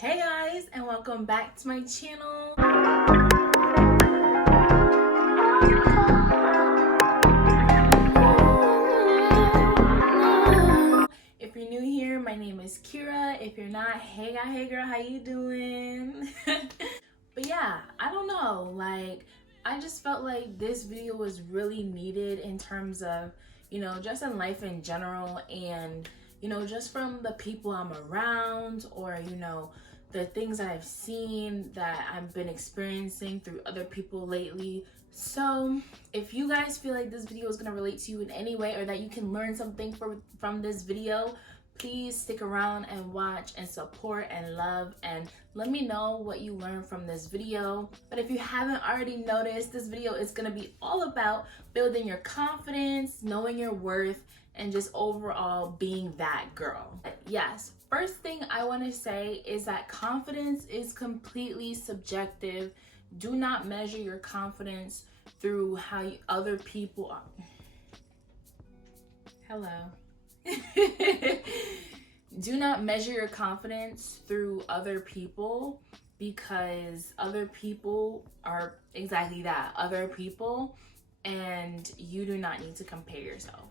Hey guys, and welcome back to my channel. If you're new here, my name is Kira. If you're not, hey guy, hey girl, how you doing? But yeah, I don't know, I just felt like this video was really needed in terms of, just in life in general, and just from the people I'm around, or the things that I've seen that I've been experiencing through other people lately. So if you guys feel like this video is going to relate to you in any way, or that you can learn something from this video, please stick around and watch and support and love, and let me know what you learned from this video. But if you haven't already noticed, this video is going to be all about building your confidence, knowing your worth, and just overall being that girl. Yes, first thing I want to say is that confidence is completely subjective. Do not measure your confidence through how other people are. Hello. Do not measure your confidence through other people, because other people are exactly that, other people, and you do not need to compare yourself.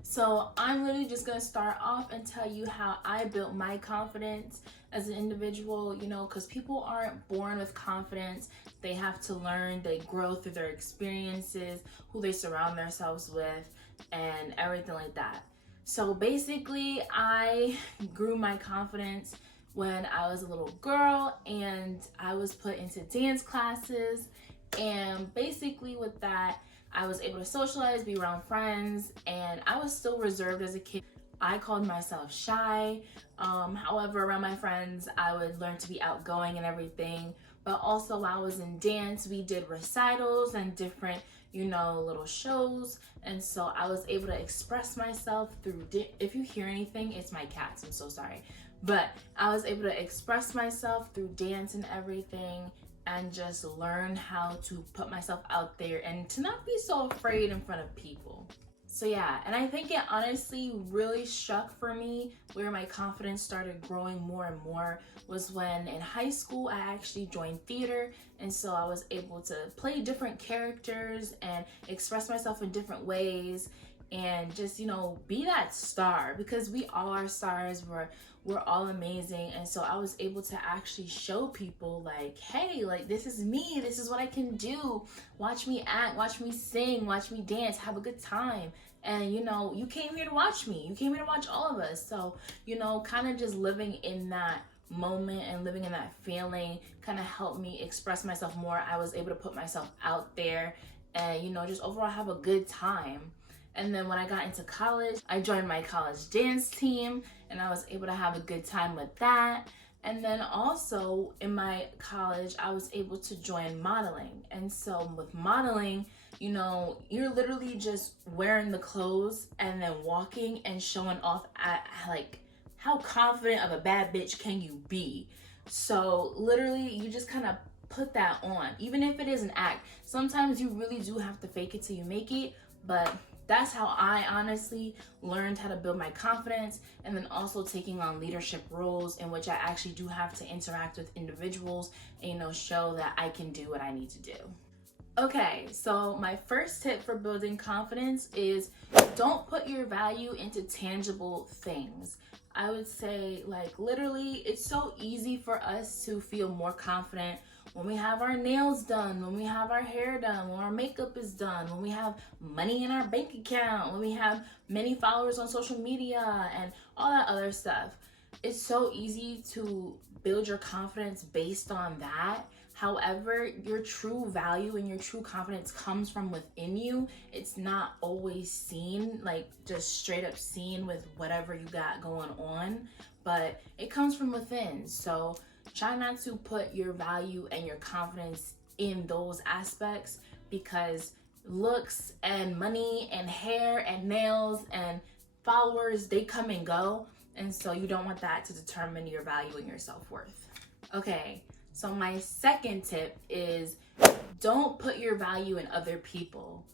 So I'm literally just gonna start off and tell you how I built my confidence as an individual, because people aren't born with confidence. They have to learn, they grow through their experiences, who they surround themselves with, and everything like that. So basically, I grew my confidence when I was a little girl, and I was put into dance classes, and basically with that, I was able to socialize, be around friends, and I was still reserved as a kid. I called myself shy. However, around my friends, I would learn to be outgoing and everything. But also while I was in dance, we did recitals and different, little shows. And so I was able to express myself through, if you hear anything, it's my cats, I'm so sorry. But I was able to express myself through dance and everything, and just learn how to put myself out there and to not be so afraid in front of people. So yeah, and I think it honestly really struck for me where my confidence started growing more and more was when in high school I actually joined theater, and so I was able to play different characters and express myself in different ways, and just be that star, because we all are stars. We're all amazing. And so I was able to actually show people like, hey, like, this is me, this is what I can do, watch me act, watch me sing, watch me dance, have a good time. And you came here to watch me, you came here to watch all of us. So kind of just living in that moment and living in that feeling kind of helped me express myself more. I was able to put myself out there and just overall have a good time. And then when I got into college, I joined my college dance team, and I was able to have a good time with that. And then also in my college, I was able to join modeling. And so with modeling, you're literally just wearing the clothes and then walking and showing off at, like, how confident of a bad bitch can you be? So literally you just kind of put that on, even if it is an act. Sometimes you really do have to fake it till you make it, but that's how I honestly learned how to build my confidence. And then also taking on leadership roles in which I actually do have to interact with individuals and show that I can do what I need to do. Okay, so my first tip for building confidence is don't put your value into tangible things. I would say, like, literally, it's so easy for us to feel more confident when we have our nails done, when we have our hair done, when our makeup is done, when we have money in our bank account, when we have many followers on social media and all that other stuff. It's so easy to build your confidence based on that. However, your true value and your true confidence comes from within you. It's not always seen, like just straight up seen with whatever you got going on, but it comes from within. So try not to put your value and your confidence in those aspects, because looks and money and hair and nails and followers, they come and go. And so you don't want that to determine your value and your self-worth. Okay, so my second tip is don't put your value in other people.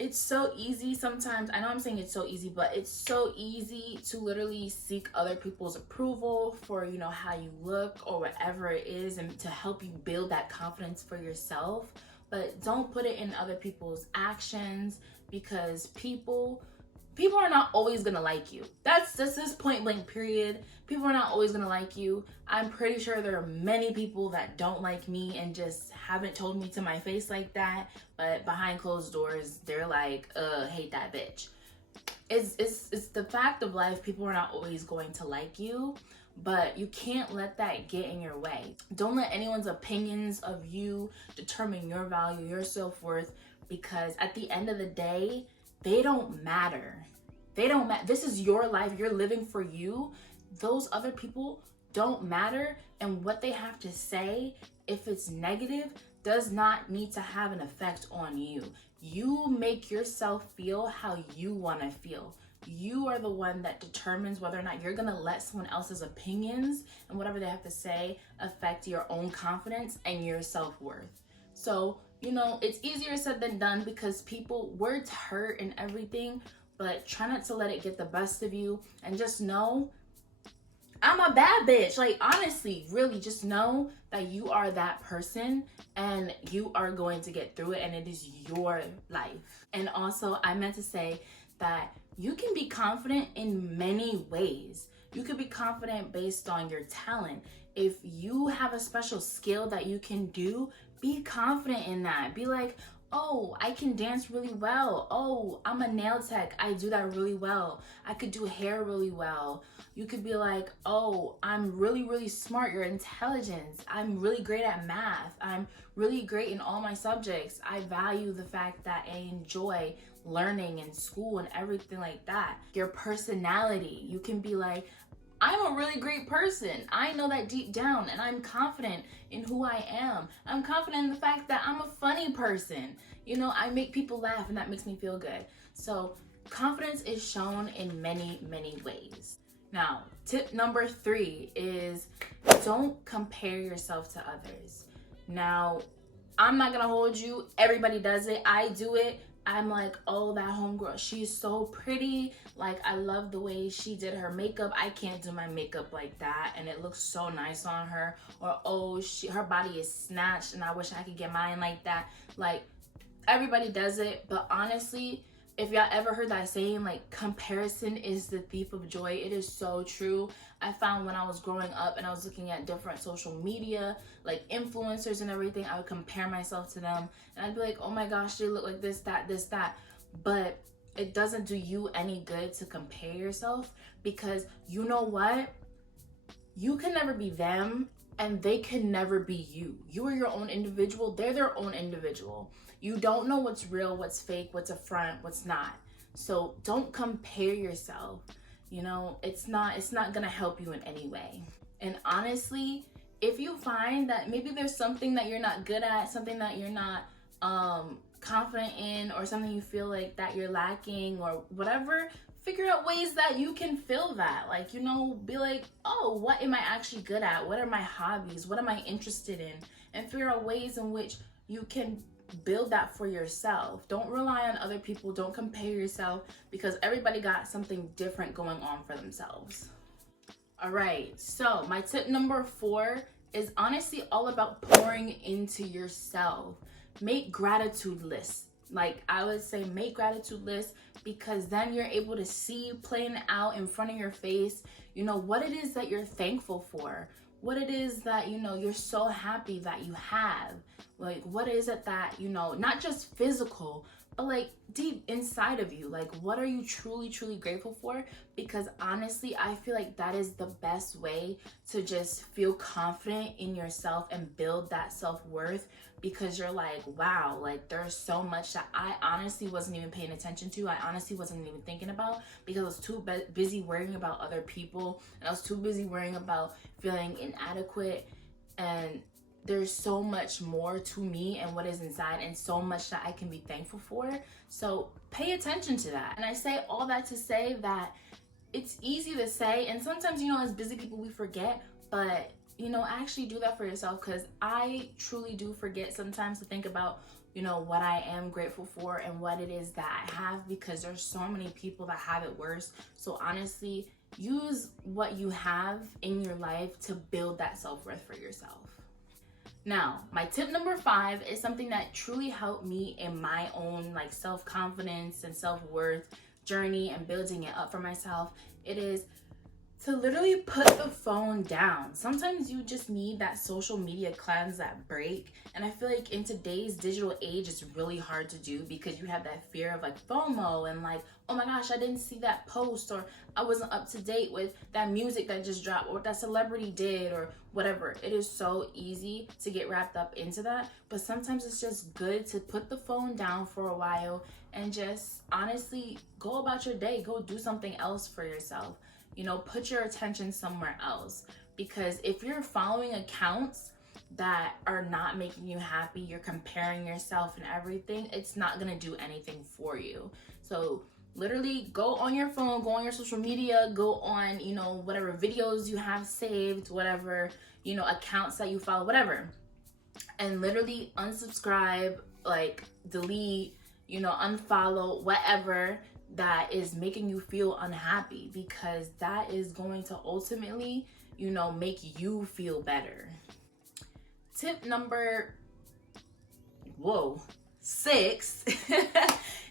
It's so easy sometimes. I know I'm saying it's so easy, but it's so easy to literally seek other people's approval for, you know, how you look or whatever it is, and to help you build that confidence for yourself. But don't put it in other people's actions, because people are not always gonna like you. That's just this point blank period. People are not always gonna like you. I'm pretty sure there are many people that don't like me and just haven't told me to my face like that, but behind closed doors they're like, hate that bitch. It's the fact of life. People are not always going to like you, but you can't let that get in your way. Don't let anyone's opinions of you determine your value, your self-worth, because at the end of the day, they don't matter. They don't matter. This is your life. You're living for you. Those other people don't matter. And what they have to say, if it's negative, does not need to have an effect on you. You make yourself feel how you want to feel. You are the one that determines whether or not you're going to let someone else's opinions and whatever they have to say affect your own confidence and your self-worth. So, you know, it's easier said than done, because words hurt and everything, but try not to let it get the best of you, and just know I'm a bad bitch. Like, honestly, really just know that you are that person and you are going to get through it, and it is your life. And also, I meant to say that you can be confident in many ways. You could be confident based on your talent. If you have a special skill that you can do, be confident in that. Be like, oh, I can dance really well. Oh, I'm a nail tech. I do that really well. I could do hair really well. You could be like, oh, I'm really, really smart. Your intelligence. I'm really great at math. I'm really great in all my subjects. I value the fact that I enjoy learning in school and everything like that. Your personality. You can be like, I'm a really great person. I know that deep down, and I'm confident in who I am. I'm confident in the fact that I'm a funny person. You know, I make people laugh, and that makes me feel good. So confidence is shown in many, many ways. Now, tip number 3 is don't compare yourself to others. Now, I'm not gonna hold you. Everybody does it. I do it. I'm like, oh, that homegirl, she's so pretty. Like, I love the way she did her makeup. I can't do my makeup like that, and it looks so nice on her. Or, oh, her body is snatched, and I wish I could get mine like that. Like, everybody does it, but honestly, if y'all ever heard that saying, like, comparison is the thief of joy, it is so true. I found when I was growing up and I was looking at different social media, like influencers and everything, I would compare myself to them, and I'd be like, oh my gosh, they look like this, that, this, that. But it doesn't do you any good to compare yourself, because you know what? You can never be them, and they can never be you. You are your own individual. They're their own individual. You don't know what's real, what's fake, what's a front, what's not. So don't compare yourself. You know, it's not gonna help you in any way. And honestly, if you find that maybe there's something that you're not good at, something that you're not confident in, or something you feel like that you're lacking or whatever, figure out ways that you can fill that. Like, you know, be like, oh, what am I actually good at? What are my hobbies? What am I interested in? And figure out ways in which you can build that for yourself. Don't rely on other people. Don't compare yourself, because everybody got something different going on for themselves. All right, so my tip number 4 is honestly all about pouring into yourself. Make gratitude lists. Like, I would say make gratitude lists, because then you're able to see playing out in front of your face, you know, what it is that you're thankful for, what it is that, you know, you're so happy that you have. Like, what is it that, you know, not just physical, but like deep inside of you. Like, what are you truly, truly grateful for? Because honestly, I feel like that is the best way to just feel confident in yourself and build that self-worth, because you're like, wow, like there's so much that I honestly wasn't even paying attention to. I honestly wasn't even thinking about, because I was too busy worrying about other people, and I was too busy worrying about feeling inadequate. And there's so much more to me and what is inside, and so much that I can be thankful for. So pay attention to that. And I say all that to say that it's easy to say, and sometimes, you know, as busy people, we forget, but you know, actually do that for yourself, because I truly do forget sometimes to think about what I am grateful for and what it is that I have, because there's so many people that have it worse. So honestly, use what you have in your life to build that self-worth for yourself. Now, my tip number 5 is something that truly helped me in my own like self-confidence and self-worth journey and building it up for myself. It is to literally put the phone down. Sometimes you just need that social media cleanse, that break. And I feel like in today's digital age, it's really hard to do because you have that fear of like FOMO and like, oh my gosh, I didn't see that post, or I wasn't up to date with that music that just dropped, or what that celebrity did, or whatever. It is so easy to get wrapped up into that. But sometimes it's just good to put the phone down for a while and just honestly go about your day. Go do something else for yourself. Put your attention somewhere else, because if you're following accounts that are not making you happy, you're comparing yourself and everything, it's not gonna do anything for you. So literally go on your phone, go on your social media, go on, whatever videos you have saved, whatever, accounts that you follow, whatever, and literally unsubscribe, like delete, unfollow, whatever that is making you feel unhappy, because that is going to ultimately, make you feel better. Tip number 6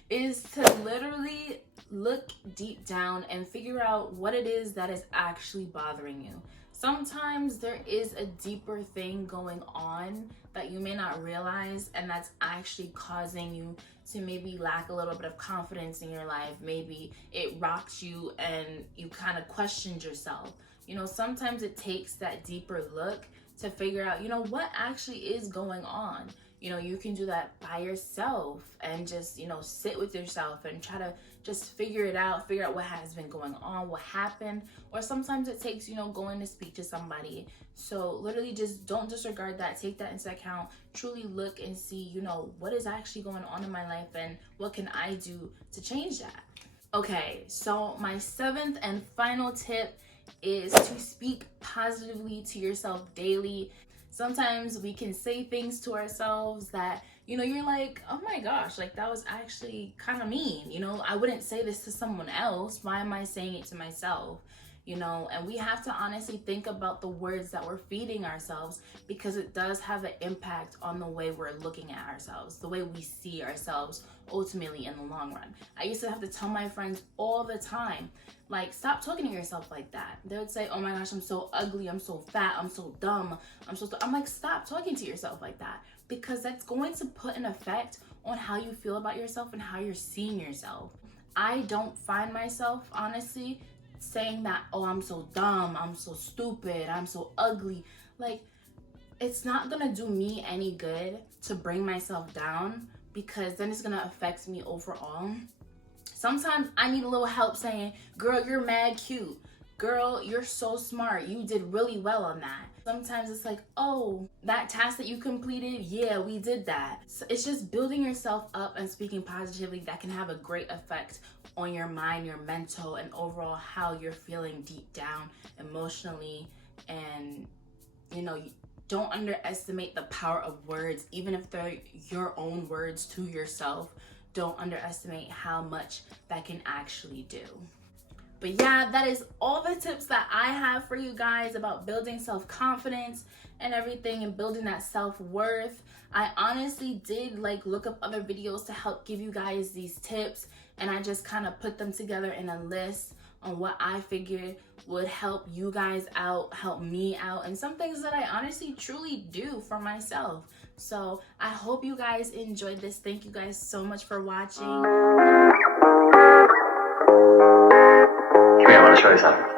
is to literally look deep down and figure out what it is that is actually bothering you. Sometimes there is a deeper thing going on that you may not realize, and that's actually causing you to maybe lack a little bit of confidence in your life. Maybe it rocked you and you kind of questioned yourself. Sometimes it takes that deeper look to figure out, what actually is going on. You can do that by yourself and just, sit with yourself and try to just figure out what has been going on, what happened. Or sometimes it takes, going to speak to somebody. So literally just don't disregard that. Take that into account. Truly look and see, what is actually going on in my life and what can I do to change that? Okay, so my 7th and final tip is to speak positively to yourself daily. Sometimes we can say things to ourselves that, you're like, oh my gosh, like that was actually kind of mean. I wouldn't say this to someone else. Why am I saying it to myself? And we have to honestly think about the words that we're feeding ourselves, because it does have an impact on the way we're looking at ourselves, the way we see ourselves ultimately in the long run. I used to have to tell my friends all the time, like, stop talking to yourself like that. They would say, oh my gosh, I'm so ugly, I'm so fat, I'm so dumb, I'm like, stop talking to yourself like that, because that's going to put an effect on how you feel about yourself and how you're seeing yourself. I don't find myself, honestly, saying that, oh, I'm so dumb, I'm so stupid, I'm so ugly. Like, it's not gonna do me any good to bring myself down, because then it's gonna affect me overall. Sometimes I need a little help saying, girl, you're mad cute. Girl, you're so smart. You did really well on that. Sometimes it's like, oh, that task that you completed, yeah, we did that. So it's just building yourself up and speaking positively that can have a great effect on your mind, your mental, and overall how you're feeling deep down emotionally. And, don't underestimate the power of words, even if they're your own words to yourself. Don't underestimate how much that can actually do. But yeah, that is all the tips that I have for you guys about building self-confidence and everything, and building that self-worth. I honestly did look up other videos to help give you guys these tips, and I just kind of put them together in a list on what I figured would help you guys out, help me out, and some things that I honestly truly do for myself. So I hope you guys enjoyed this. Thank you guys so much for watching. Come here, I want to show you something.